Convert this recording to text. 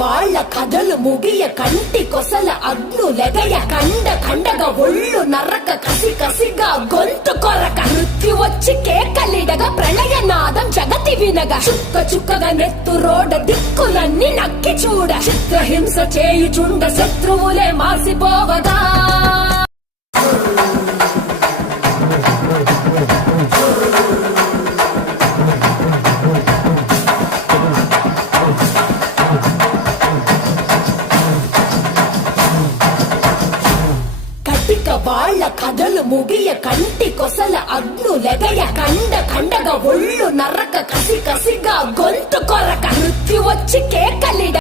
వాళ్ళ కథలు ముగియ కంటి కొసల అగ్నులెగయ కండగా ఒళ్ళు నరక కసి కసిగా గొంతు కొరక మృత్యు వచ్చి కేకలిడగా ప్రళయనాదం జగతి వినగా చుక్కగా నెత్తు రోడ దిక్కులన్నీ నక్కి చూడ చిత్రహింస చేయుచుండ శత్రువులే మాసిపోవగా వాళ్ళ కథలు ముగియ కంటి కొసల అగ్నులెగయ కండగా ఒళ్ళు నరక కసి కసిగా గొంతు కొరక మృత్యు వచ్చి కేకలిడ